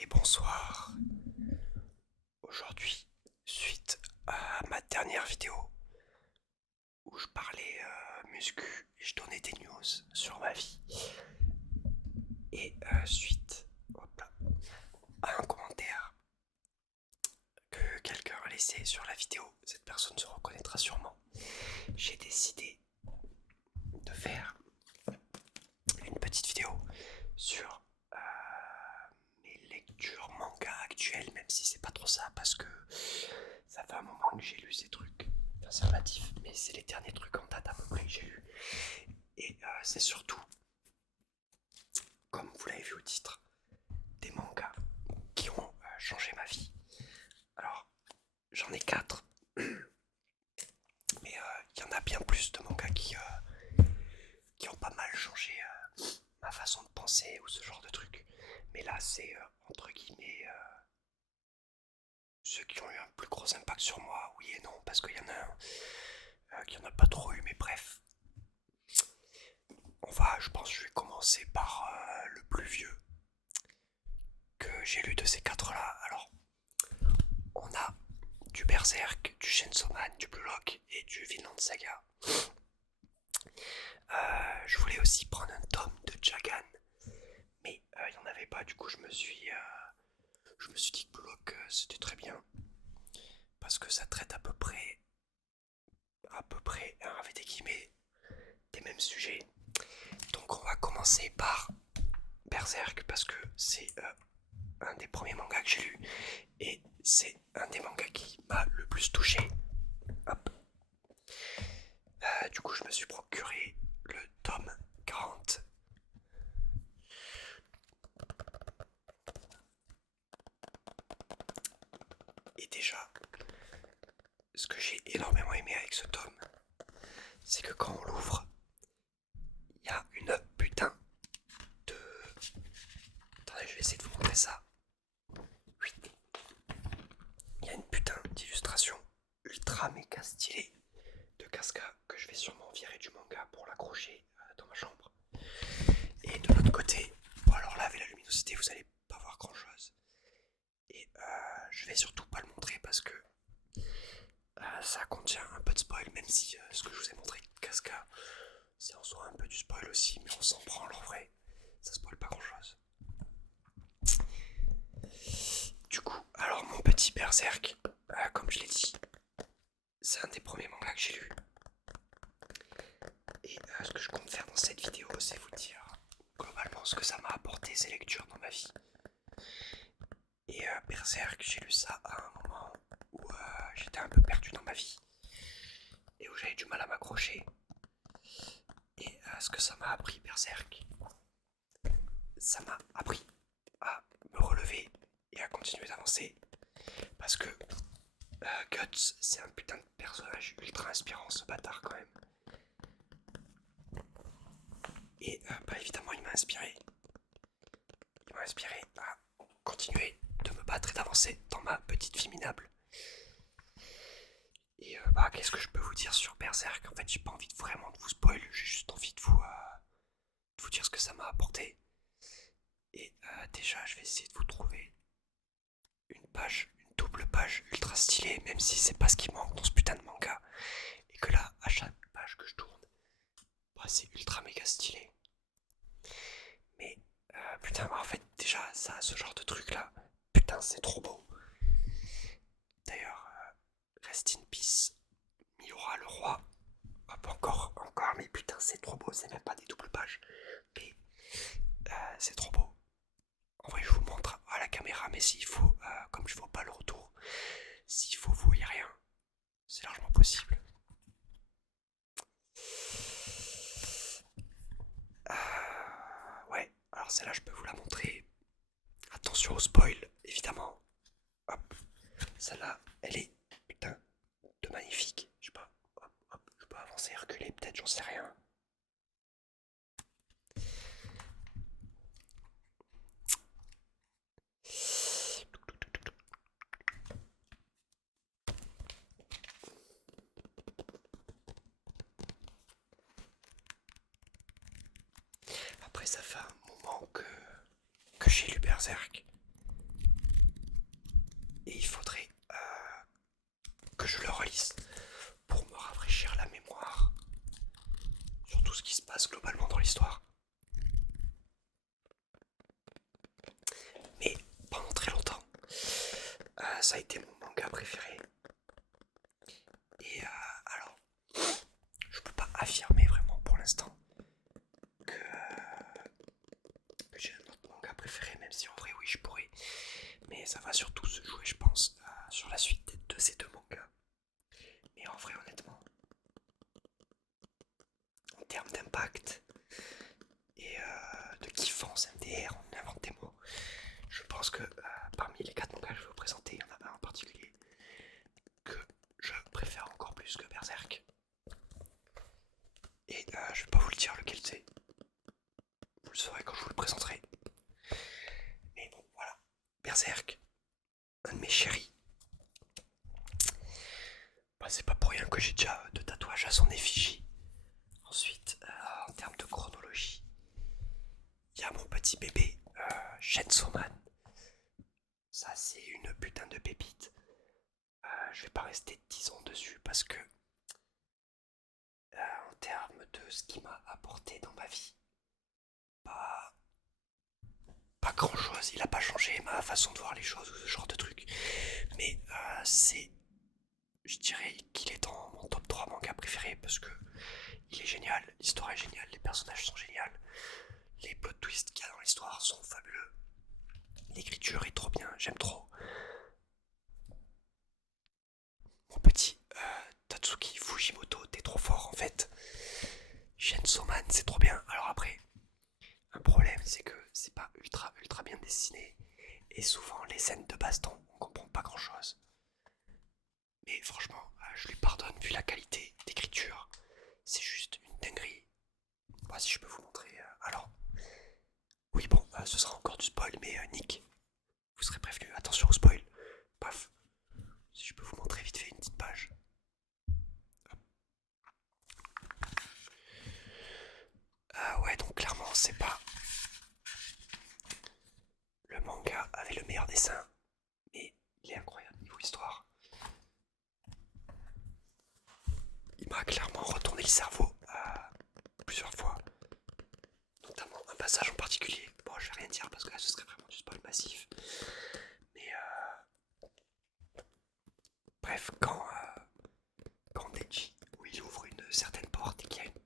et bonsoir. Aujourd'hui, suite à ma dernière vidéo où je parlais muscu et je donnais des news sur ma vie, et suite à un commentaire que quelqu'un a laissé sur la vidéo, cette personne se reconnaîtra sûrement, j'ai décidé de faire une petite vidéo sur mes lectures manga actuelles, même si c'est pas trop ça, parce que ça fait un moment que j'ai lu ces trucs. Enfin, c'est relatif, mais c'est les derniers trucs en date à peu près que j'ai lu. Et c'est surtout, comme vous l'avez vu au titre, des mangas qui ont changé ma vie. Alors, j'en ai 4, mais il y en a bien plus de mangas qui ont pas mal changé ma façon de penser ou ce genre de trucs. Mais là, c'est entre guillemets ceux qui ont eu un plus gros impact sur moi, oui et non, parce qu'il y en a un qui en a pas trop eu, mais bref. Je pense que je vais commencer par le plus vieux que j'ai lu de ces quatre-là. Alors, on a du Berserk, du Chainsaw Man, du Blue Lock et du Vinland Saga. Je voulais aussi prendre un tome de Jagan, mais il n'y en avait pas, du coup je me suis dit que Blue Lock c'était très bien, parce que ça traite avec des guillemets, des mêmes sujets. Donc on va commencer par Berserk, parce que c'est un des premiers mangas que j'ai lu, et c'est un des mangas qui m'a le plus touché. Hop. Du coup, je me suis procuré le tome 40. Et déjà, ce que j'ai énormément aimé avec ce tome, c'est que quand on l'ouvre, il y a une putain de... Attendez, je vais essayer de vous montrer ça. Oui. Il y a une putain d'illustration ultra méga stylée de Casca que je vais sûrement virer du manga pour l'accrocher dans ma chambre. Et de l'autre côté, bon alors là avec la luminosité vous allez pas voir grand chose. Et je vais surtout pas le montrer parce que ça contient un peu de spoil, même si ce que je vous ai montré Casca, c'est en soi un peu du spoil aussi, mais on s'en prend en vrai, ça spoil pas grand chose. Du coup, alors mon petit Berserk, comme je l'ai dit, c'est un des premiers mangas que j'ai lu. Et ce que je compte faire dans cette vidéo, c'est vous dire globalement ce que ça m'a apporté ces lectures dans ma vie. Et Berserk, j'ai lu ça à un moment où j'étais un peu perdu dans ma vie et où j'avais du mal à m'accrocher. Et ce que ça m'a appris, Berserk, ça m'a appris à me relever et à continuer d'avancer. Parce que Guts, c'est un putain de personnage ultra inspirant, ce bâtard quand même. Et bah évidemment, il m'a inspiré. Il m'a inspiré à continuer de me battre et d'avancer dans ma petite vie minable. Et bah qu'est-ce que je peux vous dire sur Berserk? En fait, j'ai pas envie vraiment de vous spoil, j'ai juste envie de vous dire ce que ça m'a apporté. Et déjà, je vais essayer de vous trouver une double page ultra stylée, même si c'est pas ce qui manque dans ce putain de manga. Et que là, à chaque page que je tourne, bah, c'est ultra méga stylé. Mais putain, bah, en fait, déjà, ça, ce genre de truc là, putain, c'est trop beau. D'ailleurs, rest in peace, Miura le roi. Hop, encore, mais putain, c'est trop beau, c'est même pas des doubles pages. Mais c'est trop beau. En vrai, je vous montre à la caméra, mais s'il faut, comme je vois pas le retour, s'il faut, vous voyez rien. C'est largement possible. Ouais, alors celle-là, je peux vous la montrer. Attention au spoil, évidemment. Hop, celle-là, elle est putain de magnifique. Je sais pas, hop, je peux avancer, reculer, peut-être, j'en sais rien. Après, ça fait un moment que j'ai lu Berserk. ça a été mon manga préféré. Et alors, je peux pas affirmer vraiment pour l'instant que j'ai un autre manga préféré, même si en vrai oui je pourrais. Mais ça va surtout se jouer, je pense, sur la suite de ces deux mangas. Mais en vrai, honnêtement, en termes d'impact et de kiffance MDR, on invente des mots. Je pense que parmi les 4 mangas que je vais vous présenter, il y en a un en particulier que je préfère encore plus que Berserk. Et je vais pas vous le dire lequel c'est. Vous le saurez quand je vous le présenterai. Mais bon, voilà. Berserk, un de mes chéris. Bah, c'est pas pour rien que j'ai déjà de tatouages à son effigie. Ensuite, en termes de chronologie, il y a mon petit bébé, Chainsaw Man. Ça, c'est une putain de pépite. Je vais pas rester 10 ans dessus parce que, en termes de ce qu'il m'a apporté dans ma vie, pas grand chose. Il a pas changé ma façon de voir les choses ou ce genre de truc. Mais je dirais qu'il est dans mon top 3 manga préféré parce que il est génial, l'histoire est géniale, les personnages sont géniaux, les plot twists qu'il y a dans l'histoire sont fabuleux. L'écriture est trop bien, j'aime trop. Mon petit Tatsuki Fujimoto, t'es trop fort en fait. Chainsaw Man, c'est trop bien. Alors après, un problème, c'est que c'est pas ultra bien dessiné. Et souvent, les scènes de baston, on comprend pas grand chose. Mais franchement, je lui pardonne vu la qualité d'écriture. C'est juste une dinguerie. Bon, si je peux vous montrer. Alors, oui, bon, ce sera encore du spoil, mais Nick, vous serez prévenu. Attention au spoil. Paf. Si je peux vous montrer vite fait une petite page. Ouais, donc clairement, c'est pas le manga avec le meilleur dessin, mais il est incroyable niveau histoire. Il m'a clairement retourné le cerveau plusieurs fois, notamment un passage en particulier. Bon, je vais rien dire parce que là ce serait vraiment du spoil massif. Mais bref, quand Denji, où il ouvre une certaine porte et qu'il y a une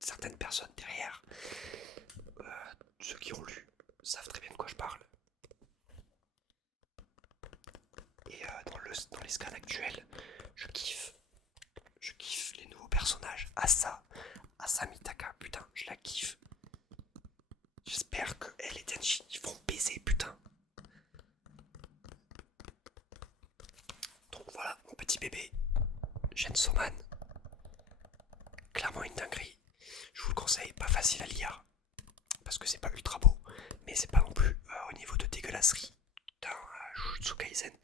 certaine personne derrière, ceux qui ont lu savent très bien de quoi je parle. Et dans les scans actuels, je kiffe les nouveaux personnages. Asa Mitaka, putain, je la kiffe. J'espère que elle et Denji ils vont baiser, putain. Donc voilà, mon petit bébé, Chainsaw Man. Clairement une dinguerie. Je vous le conseille, pas facile à lire. Parce que c'est pas ultra beau, mais c'est pas non plus au niveau de dégueulasserie d'un Jujutsu Kaisen.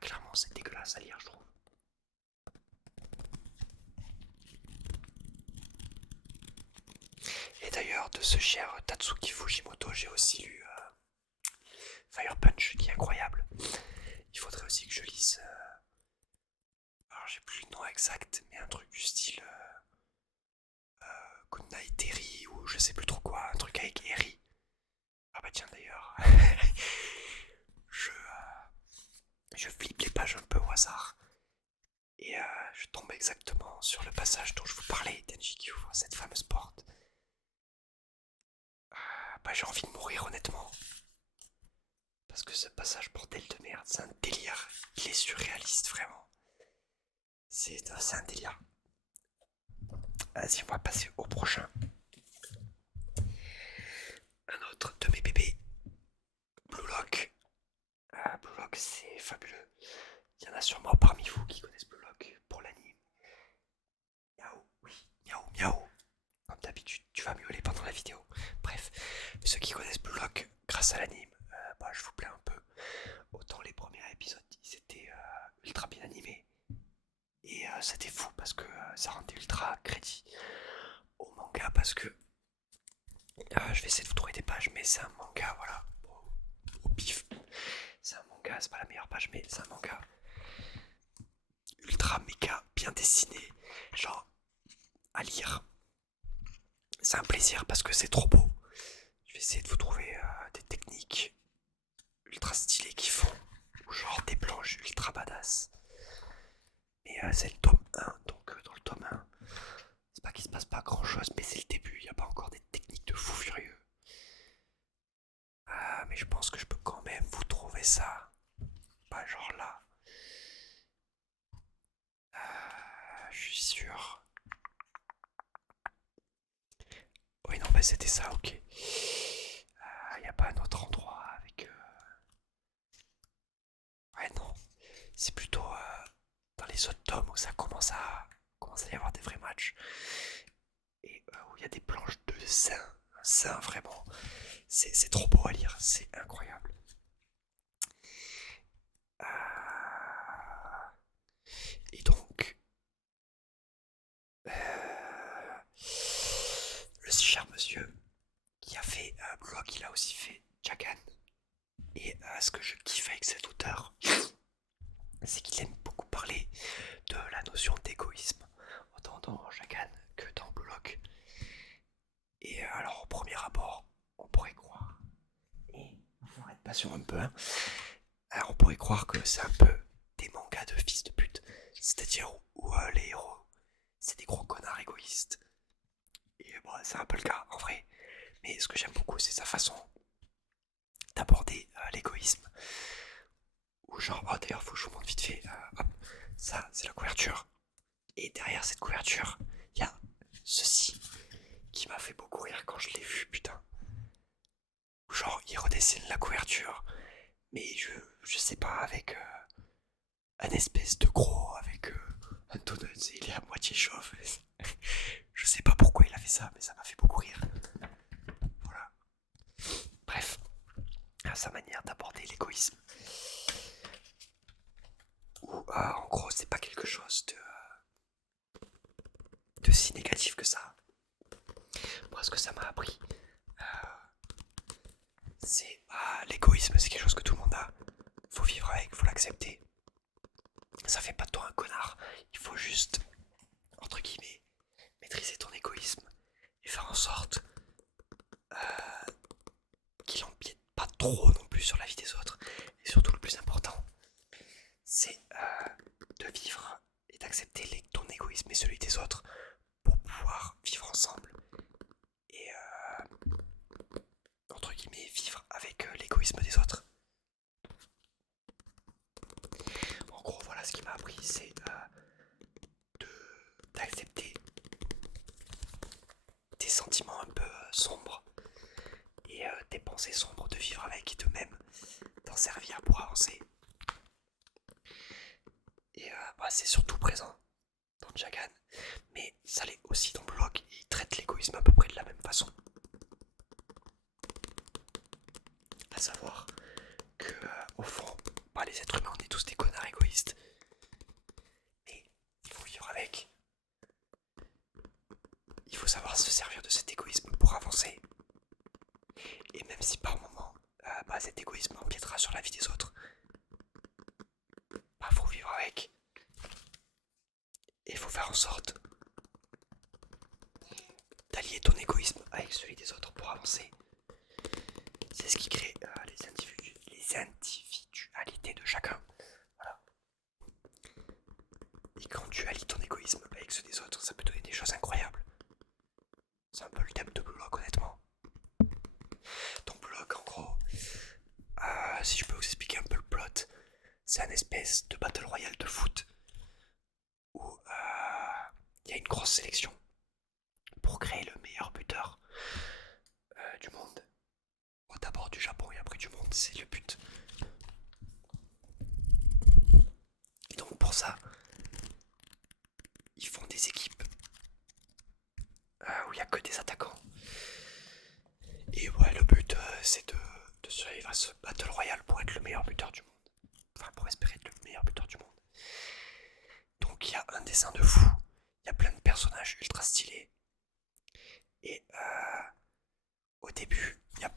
Clairement, c'est dégueulasse à lire, je trouve. Et d'ailleurs, de ce cher Tatsuki Fujimoto, j'ai aussi lu Fire Punch, qui est incroyable. Il faudrait aussi que je lise. Alors, j'ai plus le nom exact, mais un truc du style Good Night Eri, ou je sais plus trop quoi, un truc avec Eri. Ah bah tiens, d'ailleurs, je flippe les pages un peu au hasard. Et je tombe exactement sur le passage dont je vous parlais, Denji qui ouvre cette fameuse porte. Bah j'ai envie de mourir honnêtement. Parce que ce passage bordel de merde, c'est un délire. Il est surréaliste vraiment. C'est un délire. Vas-y, on va passer au prochain. Un autre de mes bébés. Blue Lock. Blue Lock, c'est fabuleux. Il y en a sûrement parmi vous qui connaissent Blue Lock pour l'anime. Miaou, oui, miaou, miaou. Comme d'habitude, tu vas miauler pendant la vidéo. Bref, ceux qui connaissent Blue Lock grâce à l'anime, je vous plains un peu. Autant les premiers épisodes, ils étaient ultra bien animés. Et c'était fou parce que ça rendait ultra crédit au manga parce que je vais essayer de vous trouver des pages, mais c'est un manga, voilà, au pif. C'est un manga, c'est pas la meilleure page, mais c'est un manga ultra méga bien dessiné, genre à lire. C'est un plaisir parce que c'est trop beau. Je vais essayer de vous trouver des techniques ultra stylées qui font ou genre des planches ultra badass. Mais c'est le tome 1, donc dans le tome 1, c'est pas qu'il se passe pas grand chose, mais c'est le début, il n'y a pas encore des techniques de fou furieux. Ah, mais je pense que je peux quand même vous trouver ça. Pas genre là. Je suis sûr. Oui, non, mais c'était ça, ok. Il n'y a pas un autre endroit avec. Ouais, non. C'est plutôt dans les autres tomes où ça commence à y avoir des vrais matchs. Et où il y a des planches de seins. Un sein, vraiment. C'est trop beau à lire, c'est incroyable. Euh, Et donc, le cher monsieur qui a fait Blue Lock, il a aussi fait Jagan. Et ce que je kiffe avec cet auteur, c'est qu'il aime beaucoup parler de la notion d'égoïsme, autant dans Jagan que dans Blue Lock. Et alors, au premier abord, on pourrait croire, et il faut être patient un peu, hein, alors on pourrait croire que c'est un peu des mangas de fils de pute, c'est-à-dire où les héros, c'est des gros connards égoïstes. Et bon, c'est un peu le cas en vrai. Mais ce que j'aime beaucoup, c'est sa façon d'aborder l'égoïsme. Ou genre, oh d'ailleurs, faut que je vous montre vite fait. Hop, ça, c'est la couverture. Et derrière cette couverture, il y a ceci qui m'a fait beaucoup rire quand je l'ai vu, putain. Genre, il redessine la couverture, mais je sais pas, avec un espèce de gros, avec un donut, il est à moitié chauve. Je sais pas pourquoi il a fait ça, mais ça m'a fait beaucoup rire. Voilà. Bref, à sa manière d'aborder l'égoïsme. Ou en gros, c'est pas quelque chose de si négatif que ça. Moi, ce que ça m'a appris, c'est l'égoïsme, c'est quelque chose que tout le monde a. Faut vivre avec, faut l'accepter. Ça fait pas de toi un connard. Il faut juste, entre guillemets, maîtriser ton égoïsme et faire en sorte qu'il empiète pas trop non plus sur la vie des autres. Et surtout, le plus important, c'est de vivre et d'accepter ton égoïsme et celui des autres pour pouvoir vivre ensemble et entre guillemets vivre avec l'égoïsme des autres. En gros, voilà, ce qui m'a appris, c'est d'accepter tes sentiments un peu sombres et tes pensées sombres, de vivre avec et de même t'en servir pour avancer. Et c'est surtout présent dans Jagan, mais ça l'est aussi dans Block. Il traite l'égoïsme à peu près de la même façon. À savoir que, au fond, les êtres humains, on est tous des connards égoïstes. Mais il faut vivre avec. Il faut savoir se servir de cet égoïsme pour avancer. Et même si par moment, cet égoïsme empiétera sur la vie des autres, faut vivre avec. Et il faut faire en sorte d'allier ton égoïsme avec celui des autres pour avancer. C'est ce qui crée les individualités de chacun. Voilà. Et quand tu allies ton égoïsme avec ceux des autres, ça peut donner des choses incroyables. C'est un peu le thème de Blue Lock, honnêtement. Donc Blue Lock, en gros, si je peux vous expliquer un peu le plot, c'est un espèce de battle royale de foot où il y a une grosse sélection pour créer le meilleur buteur du monde. Bon, d'abord du Japon et après du monde, c'est le but. Et donc pour ça, ils font des équipes où il n'y a que des attaquants. Et ouais, le but c'est de survivre à ce battle royale pour être le meilleur buteur du monde. Enfin, pour espérer être le meilleur buteur du monde. Donc il y a un dessin de fou, il y a plein de personnages ultra stylés. Et au début, il y a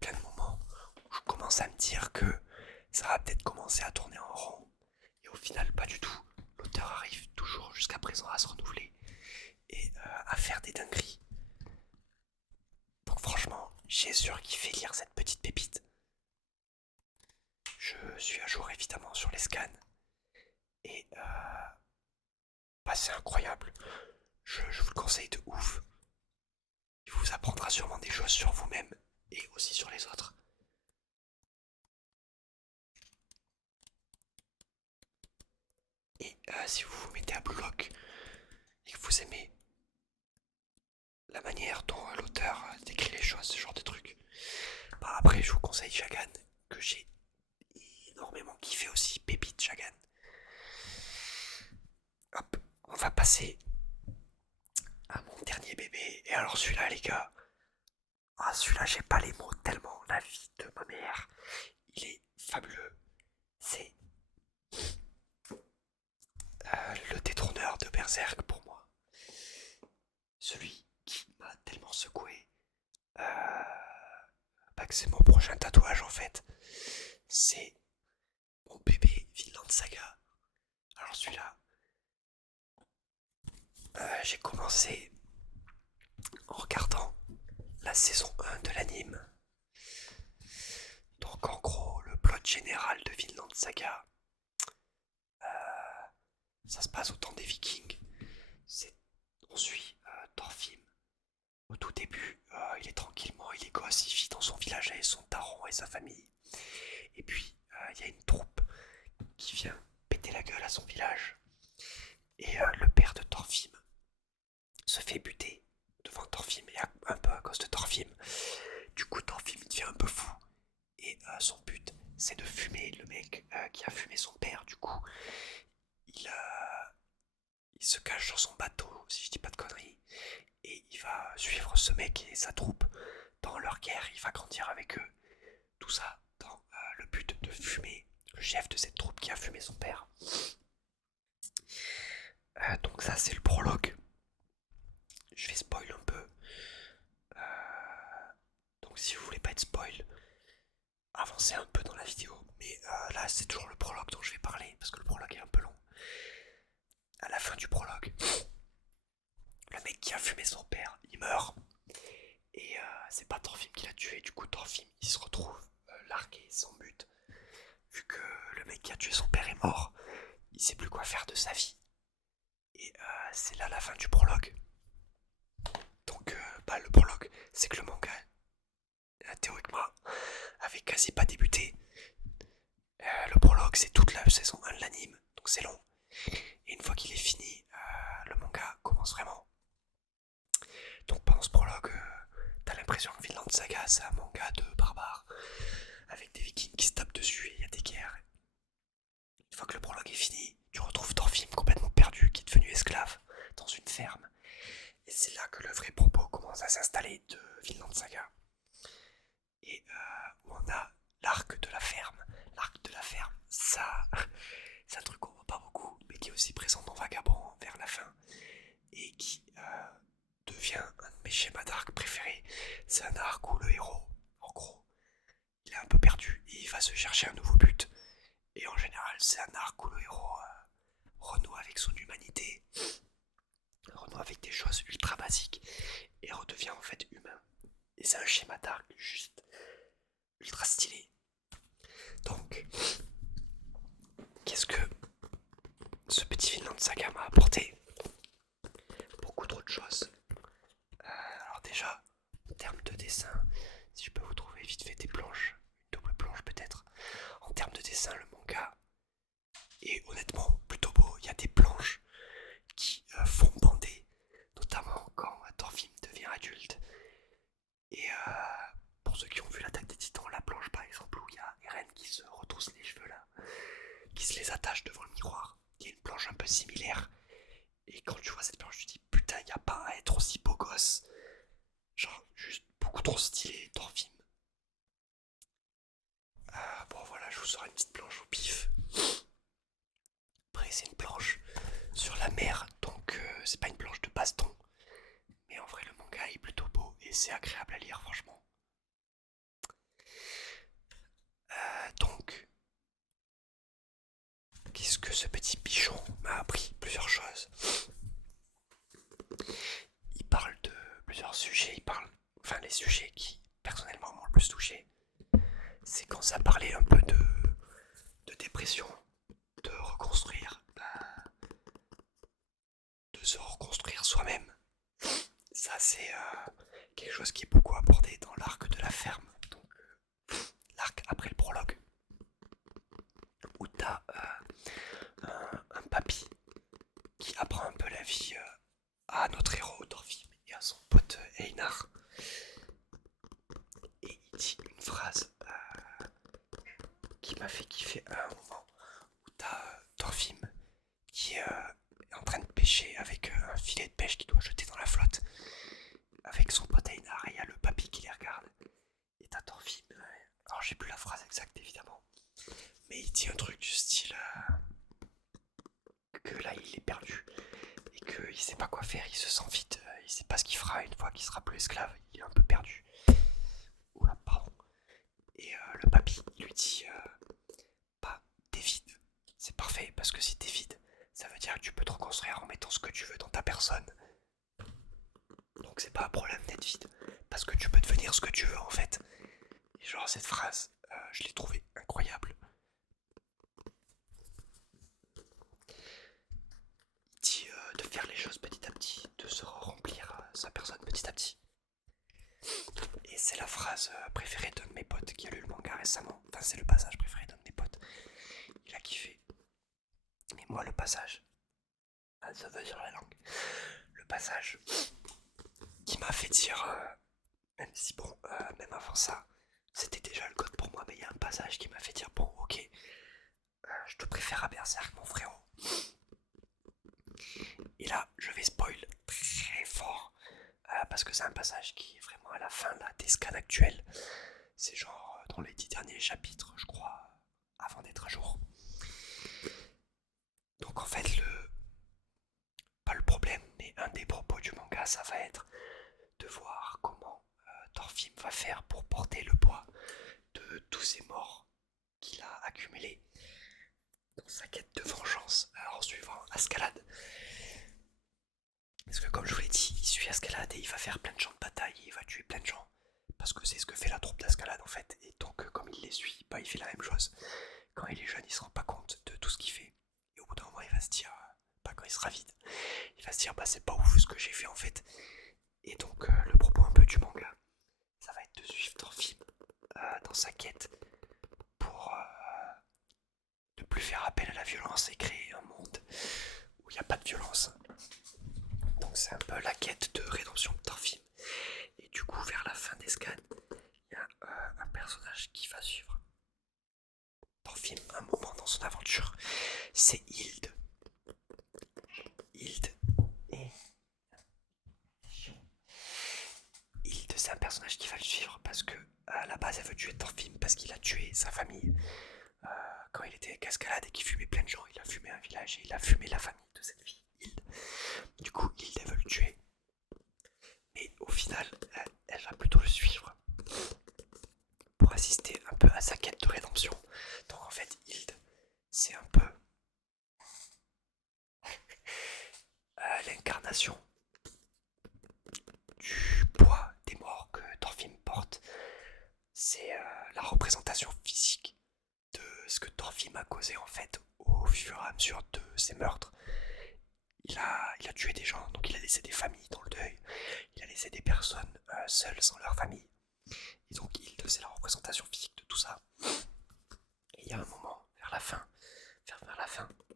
plein de moments où je commence à me dire que ça va peut-être commencer à tourner en rond. Et au final, pas du tout. L'auteur arrive toujours jusqu'à présent à se renouveler et à faire des dingueries. Donc franchement, j'ai surkiffé lire cette petite pépite. je suis à jour évidemment sur les scans. Et bah, c'est incroyable. Je vous le conseille de ouf. Il vous apprendra sûrement des choses sur vous-même et aussi sur les autres. Et si vous vous mettez à Blue Lock et que vous aimez la manière dont l'auteur décrit les choses, ce genre de trucs, bah après je vous conseille Shagan, que j'ai énormément kiffé aussi, pépite Shagan. Hop, on va passer à mon dernier bébé. Et alors celui-là les gars, celui-là j'ai pas les mots tellement la vie de ma mère. Il est fabuleux. C'est le détrôneur de Berserk pour moi. Celui qui m'a tellement secoué. Bah que c'est mon prochain tatouage en fait. C'est mon bébé Vinland Saga. Alors celui-là, j'ai commencé en regardant la saison 1 de l'anime. Donc en gros, le plot général de Vinland Saga, ça se passe au temps des Vikings. On suit Thorfinn. Au tout début, il est tranquillement, il est gosse, il vit dans son village avec son daron et sa famille. Et puis, il y a une troupe qui vient péter la gueule à son village. Et le père de Thorfinn se fait buter devant Thorfinn, et un peu à cause de Thorfinn. Du coup, Thorfinn devient un peu fou. Et son but, c'est de fumer le mec qui a fumé son père. Du coup, il se cache sur son bateau, si je dis pas de conneries. Et il va suivre ce mec et sa troupe dans leur guerre. Il va grandir avec eux. Tout ça dans le but de fumer le chef de cette troupe qui a fumé son père. Donc ça, c'est le prologue. Je vais spoil un peu. Donc si vous voulez pas être spoil, avancez un peu dans la vidéo. Mais là, c'est toujours le prologue dont je vais parler, parce que le prologue est un peu long. À la fin du prologue, le mec qui a fumé son père, il meurt. Et c'est pas Thorfinn qui l'a tué. Du coup, Thorfinn, il se retrouve largué sans but. Vu que le mec qui a tué son père est mort, il sait plus quoi faire de sa vie. Et c'est là la fin du prologue. Donc, le prologue, c'est que le manga, théoriquement, avait quasi pas débuté. Le prologue, c'est toute la saison 1 de l'anime, donc c'est long. Et une fois qu'il est fini, le manga commence vraiment. Donc pendant ce prologue, t'as l'impression que Vinland Saga, c'est un manga de barbares, avec des vikings qui se tapent dessus et il y a des guerres. Une fois que le prologue est fini, tu retrouves Thorfinn complètement perdu, qui est devenu esclave dans une ferme. Et c'est là que le vrai propos commence à s'installer de Vinland Saga. Et où on a l'arc de la ferme. L'arc de la ferme, ça, c'est un truc qu'on voit pas beaucoup, mais qui est aussi présent dans Vagabond vers la fin. Et qui devient un de mes schémas d'arc préférés. C'est un arc où le héros, en gros, il est un peu perdu et il va se chercher un nouveau but. Et en général, c'est un arc où le héros renoue avec son humanité, renoue avec des choses ultra basiques et redevient en fait humain. Et c'est un schéma d'arc juste ultra stylé. Donc, qu'est-ce que ce petit Vinland Saga m'a apporté? Beaucoup trop de choses. Alors déjà, en termes de dessin, si je peux vous trouver vite fait des planches, une double planche peut-être. En termes de dessin, le manga est honnêtement plutôt beau. Il y a des planches qui font bander, notamment quand Thorfinn devient adulte. Et pour ceux qui ont vu l'attaque des titans, la planche par exemple où il y a Eren qui se retrousse les cheveux là, qui se les attache devant le miroir, il y a une planche un peu similaire. Et quand tu vois cette planche, tu te dis putain, il n'y a pas à être aussi beau gosse. Genre juste beaucoup trop stylé, Thorfinn. Bon voilà, je vous sors une petite planche au pif. Après c'est une planche sur la mer, donc c'est pas une planche de baston. Mais en vrai le manga est plutôt beau et c'est agréable à lire franchement. Donc, qu'est-ce que ce petit bichon m'a appris? Plusieurs choses. Il parle de plusieurs sujets, enfin les sujets qui personnellement m'ont le plus touché. C'est quand ça parlait un peu de dépression, de reconstruire, de se reconstruire soi-même. Ça c'est quelque chose qui est beaucoup abordé dans l'arc de la ferme, donc l'arc après le prologue, où t'as un papy qui apprend un peu la vie à notre héros Thorfinn et à son pote Einar. Et il dit une phrase qui m'a fait kiffer à un moment où t'as Thorfinn qui est en train de pêcher avec un filet de pêche qu'il doit jeter dans la flotte avec son pote Einar, et il y a le papy qui les regarde. Et t'as Thorfinn, alors j'ai plus la phrase exacte évidemment, mais il dit un truc du style que là il est perdu et qu'il sait pas quoi faire, il se sent vide, il sait pas ce qu'il fera une fois qu'il sera plus esclave, il est un peu perdu. Oula, pardon. Et le papy il lui dit bah t'es vide, c'est parfait parce que si t'es vide, ça veut dire que tu peux te reconstruire en mettant ce que tu veux dans ta personne. Donc c'est pas un problème d'être vide, parce que tu peux devenir ce que tu veux en fait. Et genre cette phrase, je l'ai trouvée incroyable. Il dit de faire les choses petit à petit, de se remplir sa personne petit à petit. Et c'est la phrase préférée d'un de mes potes qui a lu le manga récemment. Enfin c'est le passage préféré d'un de mes potes. Il a kiffé. Mais moi le passage, ça veut dire la langue. Le passage qui m'a fait dire, même si bon, même avant ça, c'était déjà le code pour moi, mais il y a un passage qui m'a fait dire bon ok, je te préfère à Berserk mon frérot. Et là je vais spoil très fort, parce que c'est un passage qui est vraiment à la fin là, des scans actuels. C'est genre dans les 10 derniers chapitres je crois, avant d'être à jour. Donc en fait pas le problème, mais un des propos du manga ça va être de voir comment Thorfinn va faire pour porter le poids de tous ces morts qu'il a accumulés dans sa quête de vengeance en suivant Ascalade. Parce que comme je vous l'ai dit, il suit Ascalade et il va faire plein de champs de bataille et il va tuer plein de gens. Parce que c'est ce que fait la troupe d'Ascalade en fait. Et donc comme il les suit, bah, il fait la même chose. Quand il est jeune, il se rend pas compte de tout ce qu'il fait. Et au bout d'un moment, il va se dire, bah, quand il sera vide, il va se dire bah c'est pas ouf ce que j'ai fait en fait. Et donc le propos un peu du manga, ça va être de suivre Thorfinn dans sa quête pour ne plus faire appel à la violence et créer un monde où il n'y a pas de violence. Donc c'est un peu la quête de rédemption de Thorfinn. Et du coup vers la fin des scans, il y a un personnage qui va suivre Thorfinn un moment dans son aventure, c'est Hild. Hild c'est un personnage qui va le suivre parce que à la base elle veut tuer Thorfinn parce qu'il a tué sa famille quand il était cascalade et qu'il fumait plein de gens. Il a fumé un village et il a fumé la famille de cette fille, Hild. Du coup Hild elle veut le tuer, mais au final elle va plutôt le suivre pour assister un peu à sa quête de rédemption. Donc en fait Hild c'est un peu l'incarnation du poids des morts que Thorfinn porte. C'est la représentation physique de ce que Thorfinn a causé en fait au fur et à mesure de ses meurtres. Il a tué des gens, donc il a laissé des familles dans le deuil, il a laissé des personnes seules sans leur famille. Et donc Hild, c'est la représentation physique de tout ça. Et il y a un moment, vers la fin,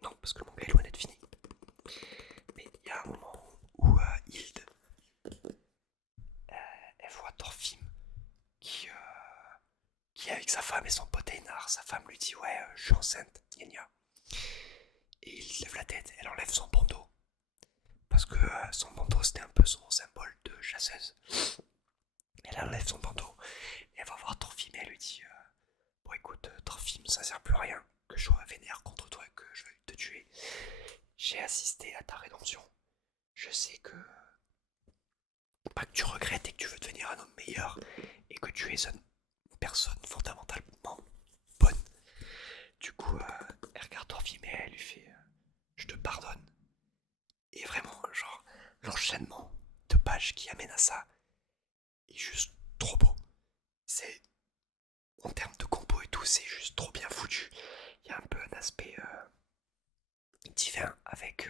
non, parce que le manga est loin d'être fini, mais il y a un moment où Hild, elle voit Thorfinn qui est avec sa femme et son pote Einar. Sa femme lui dit ouais je suis enceinte, gna gna. Et il lève la tête, elle enlève son bandeau. Parce que son bandeau c'était un peu son symbole de chasseuse. Elle enlève son bandeau et elle va voir Thorfinn et elle lui dit bon écoute Thorfinn, ça sert plus à rien que je sois vénère contre toi et que je veuille te tuer. J'ai assisté à ta rédemption. Je sais que pas que tu regrettes et que tu veux devenir un homme meilleur et que tu es une personne fondamentalement bonne. Du coup elle regarde Thorfinn et elle lui fait je te pardonne. Et vraiment genre l'enchaînement de pages qui amène à ça est juste trop beau. C'est en termes de compo et tout, c'est juste trop bien foutu. Il y a un peu aspect divin avec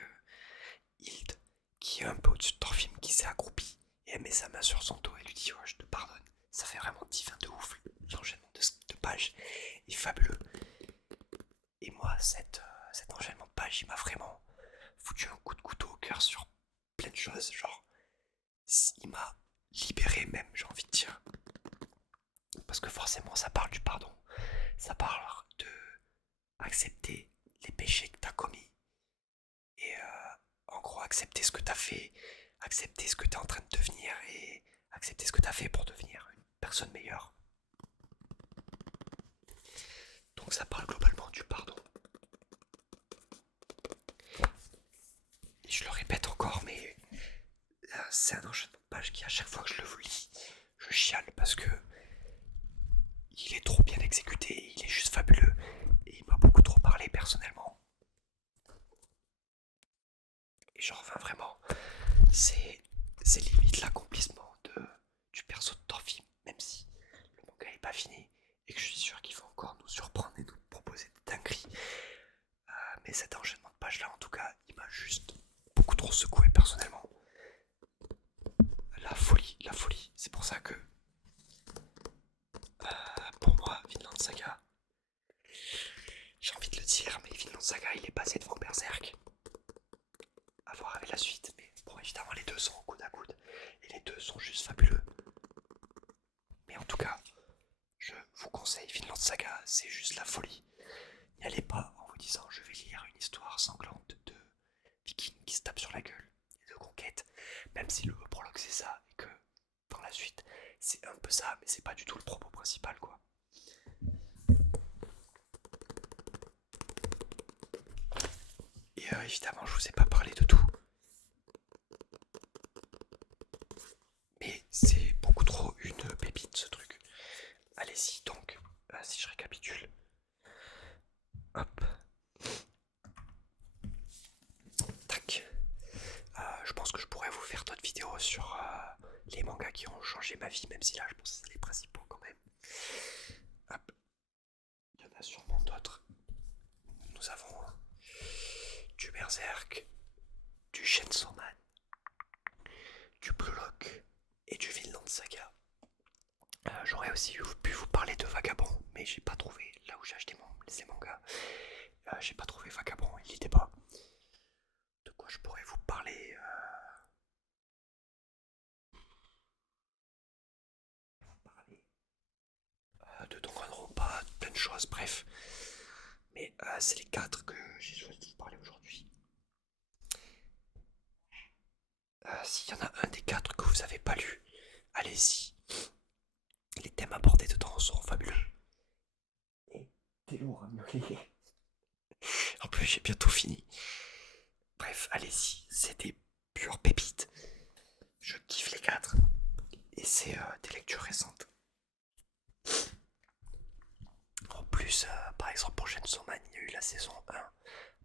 Hild qui est un peu au-dessus de Thorfinn qui s'est accroupi et elle met sa main sur son dos et lui dit ouais, je te pardonne. Ça fait vraiment divin de ouf, l'enchaînement de pages est fabuleux. Et moi cet enchaînement de pages il m'a vraiment foutu un coup de couteau au cœur sur plein de choses, genre il m'a libéré même, j'ai envie de dire. Parce que forcément ça parle du pardon, ça parle de accepter les péchés que t'as commis et en gros accepter ce que t'as fait, accepter ce que t'es en train de devenir et accepter ce que t'as fait pour devenir une personne meilleure. Donc ça parle globalement du pardon. Et je le répète encore, mais c'est un enchaînement de pages qui à chaque fois que je le lis, je chiale parce que il est trop bien exécuté, il est juste fabuleux et il m'a beaucoup trop parlé personnellement. Et genre vraiment, c'est limite l'accomplissement du perso de Thorfinn, même si le manga est pas fini et que je suis sûr qu'il va encore nous surprendre et nous proposer des dingueries. Mais cet enchaînement de pages là en tout cas, il m'a juste beaucoup trop secoué personnellement. La folie. C'est pour ça que pour moi, Vinland Saga, j'ai envie de le dire, mais Vinland Saga il est passé devant Berserk. À voir avec la suite, mais bon évidemment les deux sont coude à coude et les deux sont juste fabuleux. Mais en tout cas, je vous conseille Vinland Saga, c'est juste la folie. N'y allez pas en vous disant je vais lire une histoire sanglante de vikings qui se tapent sur la gueule et de conquête, même si le prologue c'est ça et que dans la suite c'est un peu ça, mais c'est pas du tout le propos principal quoi. Et évidemment je vous ai pas parlé de tout, mais c'est beaucoup trop une pépite ce truc. Allez-y donc, si je récapitule. Hop. Tac. Je pense que je pourrais vous faire d'autres vidéos sur les mangas qui ont changé ma vie, même si là je pense que c'est les principaux quand même. Hop. Il y en a sûrement d'autres. Nous avons du Berserk, du Chainsaw Man, du Blue Lock et du Vinland Saga. J'aurais aussi pu vous parler de Vagabond, mais j'ai pas trouvé, là où j'ai acheté ces mangas, j'ai pas trouvé Vagabond, il y était pas. De quoi je pourrais vous parler de Danganronpa, plein de choses, bref. Mais c'est les 4 que j'ai choisi de vous parler aujourd'hui. S'il y en a un des 4 que vous avez pas lu, allez-y. Les thèmes abordés dedans sont fabuleux. Et t'es lourd à miauler. En plus, j'ai bientôt fini. Bref, allez-y, c'est des pures pépites. Je kiffe les 4. Et c'est des lectures récentes. En plus, par exemple, pour Chainsaw Man, il y a eu la saison 1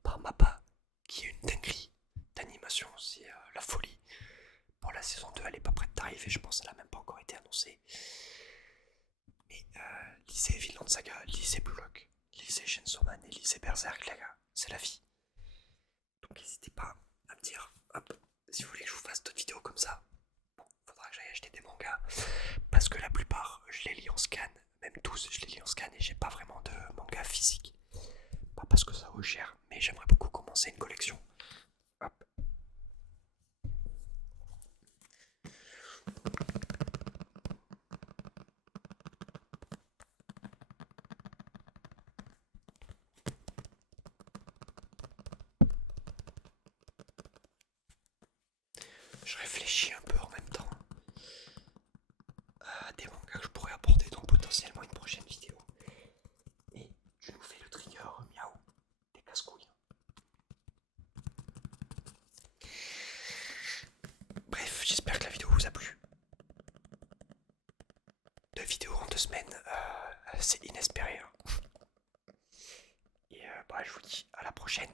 par Mappa, qui est une dinguerie d'animation, c'est la folie. Pour la saison 2, elle est pas prête d'arriver, je pense qu'elle a même pas encore été annoncée. Mais lisez Vinland Saga, lisez Blue Lock, lisez Chainsaw Man et lisez Berserk, les gars, c'est la vie. Donc n'hésitez pas à me dire, hop, si vous voulez que je vous fasse d'autres vidéos comme ça. Bon, faudra que j'aille acheter des mangas, parce que la plupart, je les lis en scan, même tous, je les lis en scan et j'ai pas vraiment de manga physique. Pas parce que ça vaut cher, mais j'aimerais beaucoup commencer une collection. Hop. Je réfléchis un peu en même temps à des mangas que je pourrais aborder dans potentiellement une prochaine vidéo. Et tu nous fais le trigger miaou des casse-couilles. Bref, j'espère que la vidéo vous a plu. 2 vidéos en 2 semaines, c'est inespéré. Hein. Et bah, je vous dis à la prochaine.